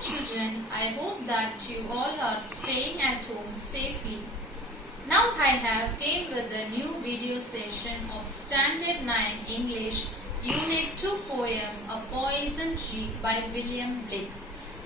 children, I hope that you all are staying at home safely. Now I have came with a new video session of Standard 9 English Unit 2 poem A Poison Tree by William Blake.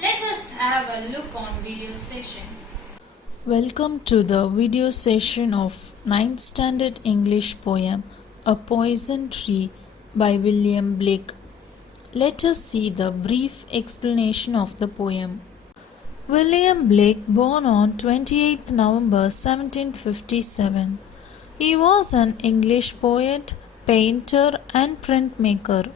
Let us have a look on video session. Welcome to the video session of 9th Standard English poem A Poison Tree by William Blake. Let us see the brief explanation of the poem. William Blake, born on 28th November 1757. He was an English poet, painter and printmaker.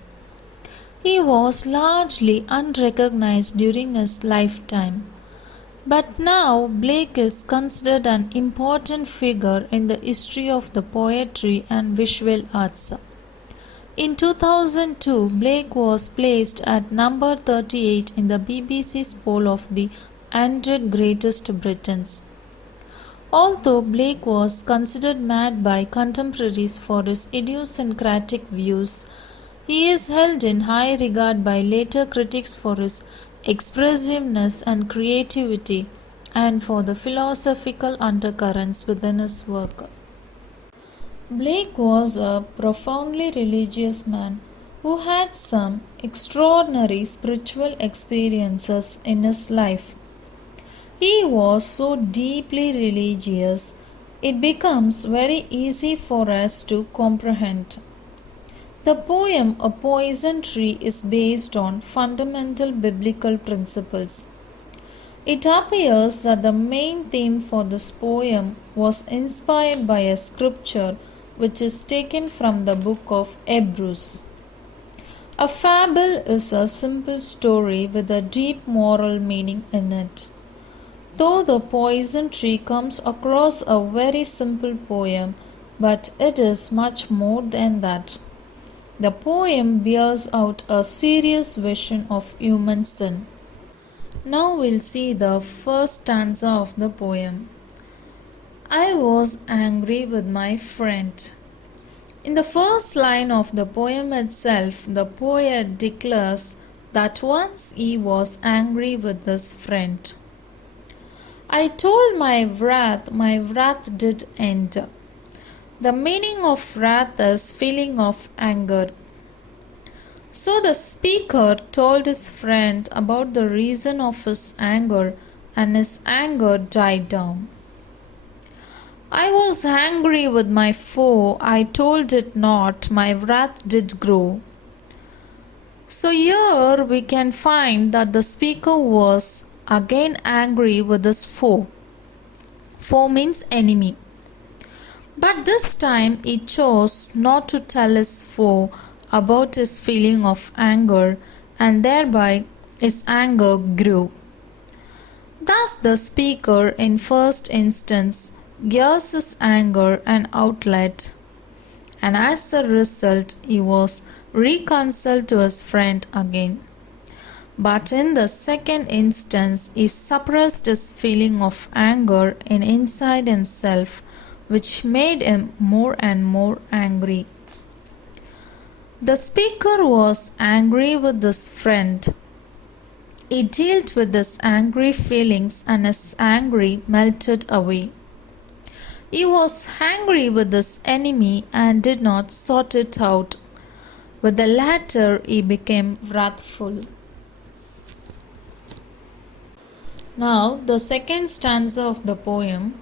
He was largely unrecognized during his lifetime. But now Blake is considered an important figure in the history of the poetry and visual arts. In 2002, Blake was placed at number 38 in the BBC's poll of the 100 Greatest Britons. Although Blake was considered mad by contemporaries for his idiosyncratic views, he is held in high regard by later critics for his expressiveness and creativity and for the philosophical undercurrents within his work. Blake was a profoundly religious man who had some extraordinary spiritual experiences in his life. He was so deeply religious, it becomes very easy for us to comprehend. The poem A Poison Tree is based on fundamental biblical principles. It appears that the main theme for this poem was inspired by a scripture which is taken from the book of Hebrews. A fable is a simple story with a deep moral meaning in it. Though the poison tree comes across a very simple poem, but it is much more than that. The poem bears out a serious vision of human sin. Now we'll see the first stanza of the poem. I was angry with my friend. In the first line of the poem itself, the poet declares that once he was angry with his friend. I told my wrath did end. The meaning of wrath is feeling of anger. So the speaker told his friend about the reason of his anger, and his anger died down. I was angry with my foe, I told it not, my wrath did grow. So here we can find that the speaker was again angry with his foe. Foe means enemy. But this time he chose not to tell his foe about his feeling of anger, and thereby his anger grew. Thus the speaker in first instance gives his anger an outlet, and as a result he was reconciled to his friend again. But in the second instance he suppressed his feeling of anger inside himself, which made him more and more angry. The speaker was angry with his friend. He dealt with his angry feelings and his anger melted away. He was angry with his enemy and did not sort it out. With the latter he became wrathful. Now the second stanza of the poem.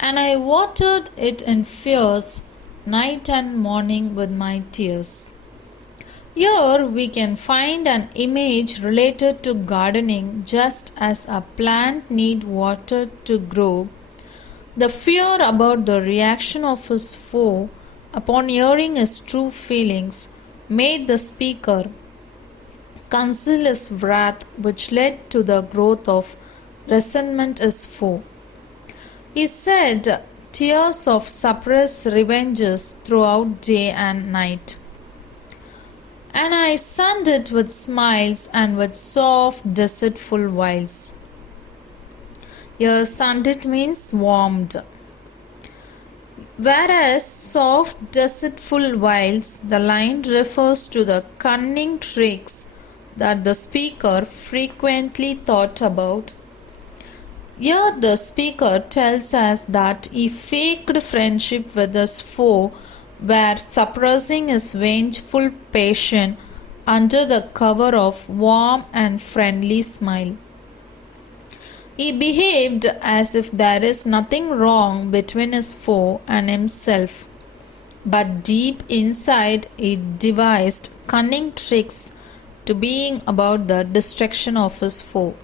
And I watered it in fears, night and morning with my tears. Here we can find an image related to gardening. Just as a plant needs water to grow, the fear about the reaction of his foe upon hearing his true feelings made the speaker conceal his wrath, which led to the growth of resentment his foe. He said tears of suppressed revenges throughout day and night. And I sunned it with smiles and with soft deceitful wiles. Here sunned it means warmed. Whereas soft deceitful wiles, the line refers to the cunning tricks that the speaker frequently thought about. Here, the speaker tells us that he faked friendship with his foe while suppressing his vengeful passion under the cover of warm and friendly smile. He behaved as if there is nothing wrong between his foe and himself, but deep inside he devised cunning tricks to bring about the destruction of his foe.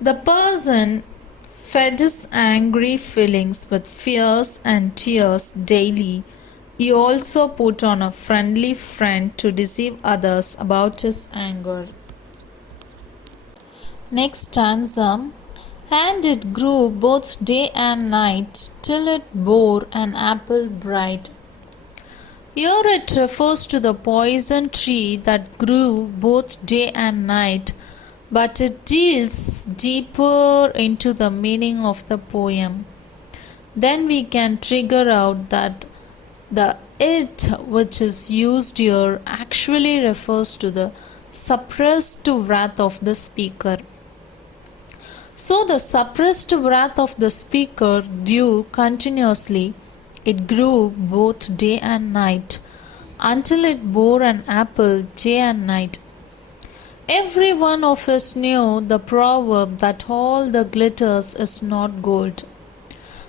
The person fed his angry feelings with fears and tears daily. He also put on a friendly friend to deceive others about his anger. Next stanza. And it grew both day and night till it bore an apple bright. Here it refers to the poison tree that grew both day and night, but it deals deeper into the meaning of the poem. Then we can trigger out that the it which is used here actually refers to the suppressed wrath of the speaker. So the suppressed wrath of the speaker grew continuously. It grew both day and night until it bore an apple day and night. Every one of us knew the proverb that all the glitters is not gold.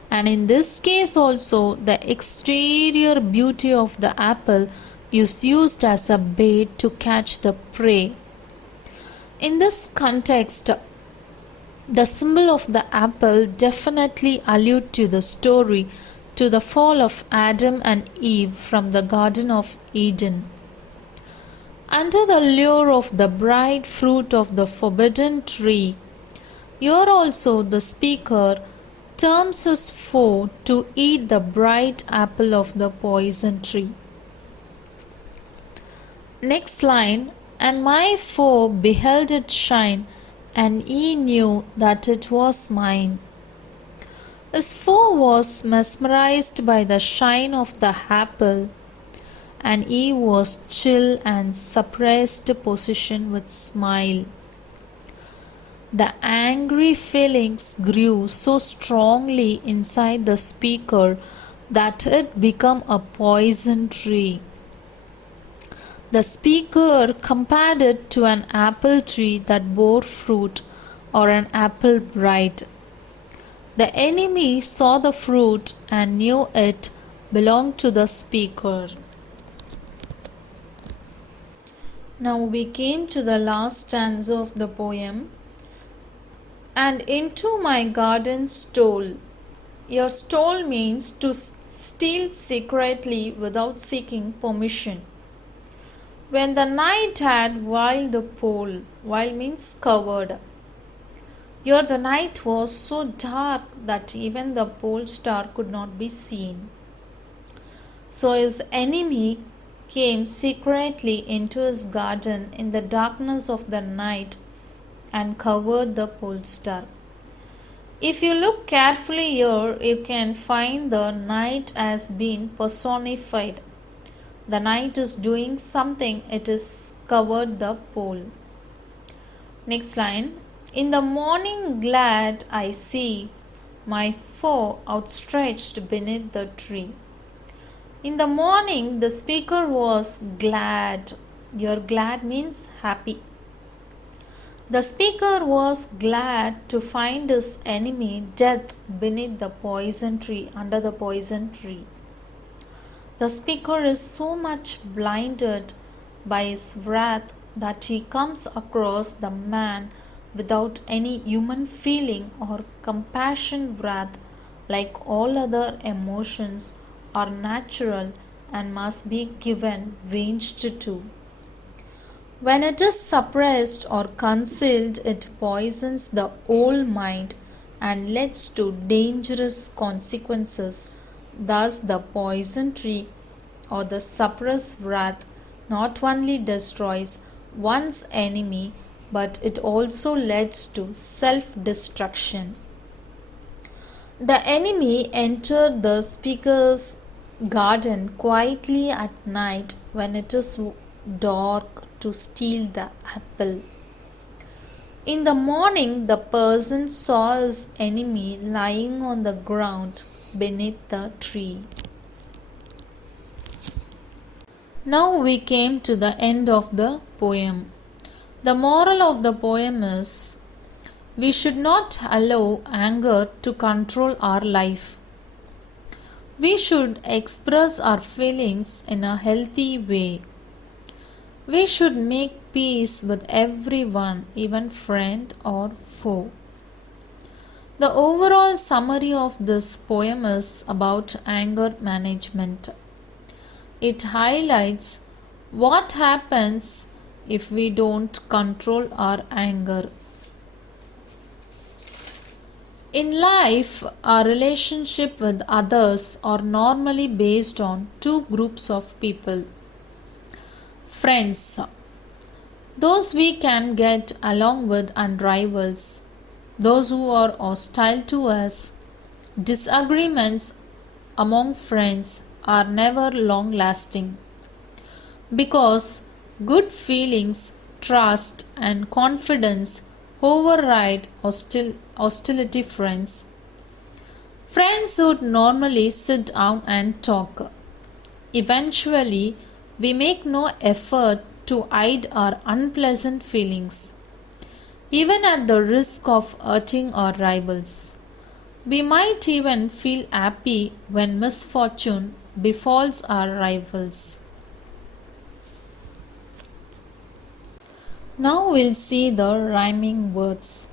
And in this case also, the exterior beauty of the apple is used as a bait to catch the prey. In this context, the symbol of the apple definitely alludes to the story to the fall of Adam and Eve from the Garden of Eden. Under the lure of the bright fruit of the forbidden tree, here also the speaker tempts his foe to eat the bright apple of the poison tree. Next line, and my foe beheld it shine, and he knew that it was mine. His foe was mesmerized by the shine of the apple, and he was chill and suppressed position with smile. The angry feelings grew so strongly inside the speaker that it became a poison tree. The speaker compared it to an apple tree that bore fruit, or an apple bright. The enemy saw the fruit and knew it belonged to the speaker. Now we came to the last stanza of the poem. And into my garden stole. Your stole means to steal secretly without seeking permission. When the night had while the pole, while means covered. Here the night was so dark that even the pole star could not be seen. So his enemy came secretly into his garden in the darkness of the night and covered the pole star. If you look carefully here, you can find the night has been personified. The night is doing something, it is covered the pole. Next line. In the morning glad I see my foe outstretched beneath the tree. In the morning the speaker was glad. Your glad means happy. The speaker was glad to find his enemy death beneath the poison tree, under the poison tree. The speaker is so much blinded by his wrath that he comes across the man without any human feeling or compassion. Wrath, like all other emotions, are natural and must be given vent to. When it is suppressed or concealed, it poisons the whole mind and leads to dangerous consequences. Thus, the poison tree or the suppressed wrath not only destroys one's enemy, but it also leads to self-destruction. The enemy entered the speaker's garden quietly at night when it is dark to steal the apple. In the morning, the person saw his enemy lying on the ground beneath the tree. Now we came to the end of the poem. The moral of the poem is we should not allow anger to control our life. We should express our feelings in a healthy way. We should make peace with everyone, even friend or foe. The overall summary of this poem is about anger management. It highlights what happens if we don't control our anger. In life, our relationship with others are normally based on two groups of people. Friends, those we can get along with, and rivals, those who are hostile to us. Disagreements among friends are never long lasting because good feelings, trust, and confidence override hostility. Friends would normally sit down and talk. Eventually, we make no effort to hide our unpleasant feelings, even at the risk of hurting our rivals. We might even feel happy when misfortune befalls our rivals. Now we'll see the rhyming words.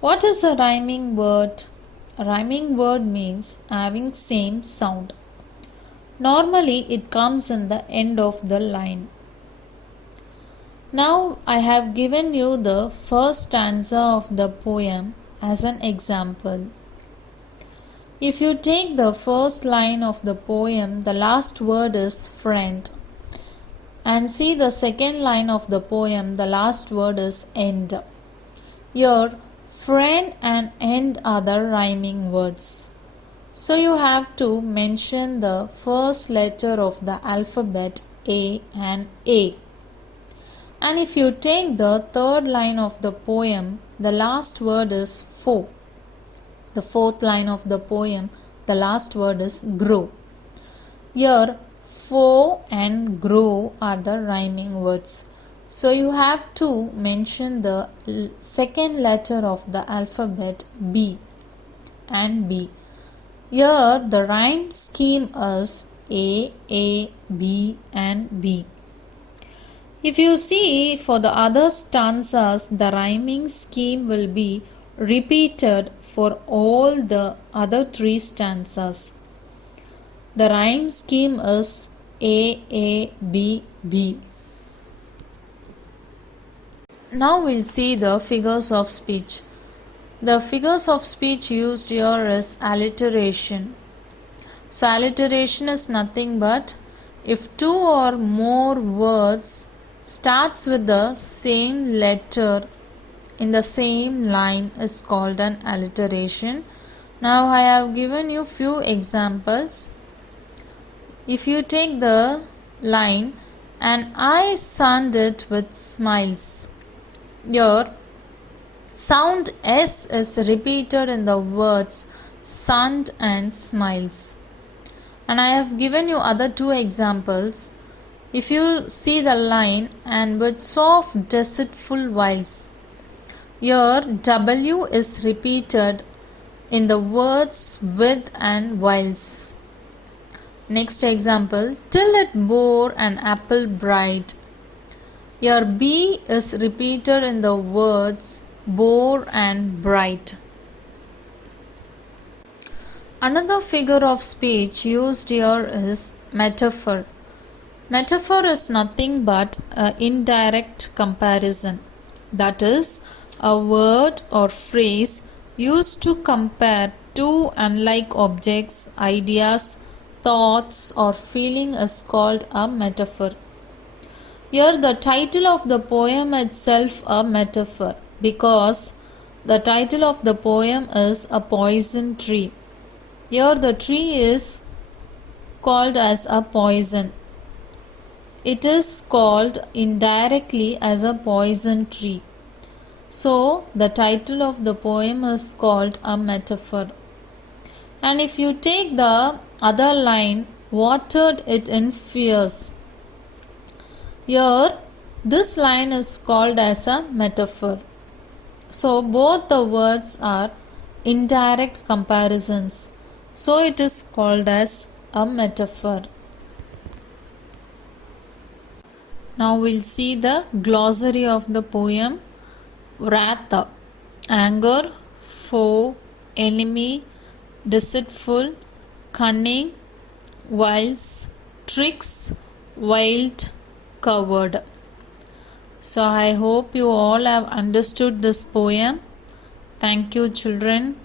What is a rhyming word? A rhyming word means having same sound. Normally it comes in the end of the line. Now I have given you the first stanza of the poem as an example. If you take the first line of the poem, the last word is friend. And see the second line of the poem, the last word is end. Here, friend and end are the rhyming words. So you have to mention the first letter of the alphabet A and A. And if you take the third line of the poem, the last word is foe. The fourth line of the poem, the last word is grow. Here, foe and grow are the rhyming words. So you have to mention the second letter of the alphabet B and B. Here the rhyme scheme is A, B and B. If you see for the other stanzas, the rhyming scheme will be repeated for all the other three stanzas. The rhyme scheme is A, B, B. Now we'll see the figures of speech. The figures of speech used here is alliteration. So alliteration is nothing but if two or more words starts with the same letter in the same line is called an alliteration. Now I have given you few examples. If you take the line, and I sunned it with smiles. Here, sound S is repeated in the words sunned and smiles. And I have given you other two examples. If you see the line, and with soft deceitful wiles. Here, W is repeated in the words with and whiles. Next example, till it bore an apple bright. Here B is repeated in the words bore and bright. Another figure of speech used here is metaphor. Metaphor is nothing but an indirect comparison. That is, a word or phrase used to compare two unlike objects, ideas, thoughts or feeling is called a metaphor. Here the title of the poem itself a metaphor because the title of the poem is a poison tree. Here the tree is called as a poison. It is called indirectly as a poison tree. So, the title of the poem is called a metaphor. And if you take the other line, watered it in fierce. Here, this line is called as a metaphor. So, both the words are indirect comparisons. So, it is called as a metaphor. Now, we'll see the glossary of the poem. Wrath, anger, foe, enemy, deceitful, cunning, wiles, tricks, wild, coward. So I hope you all have understood this poem. Thank you, children.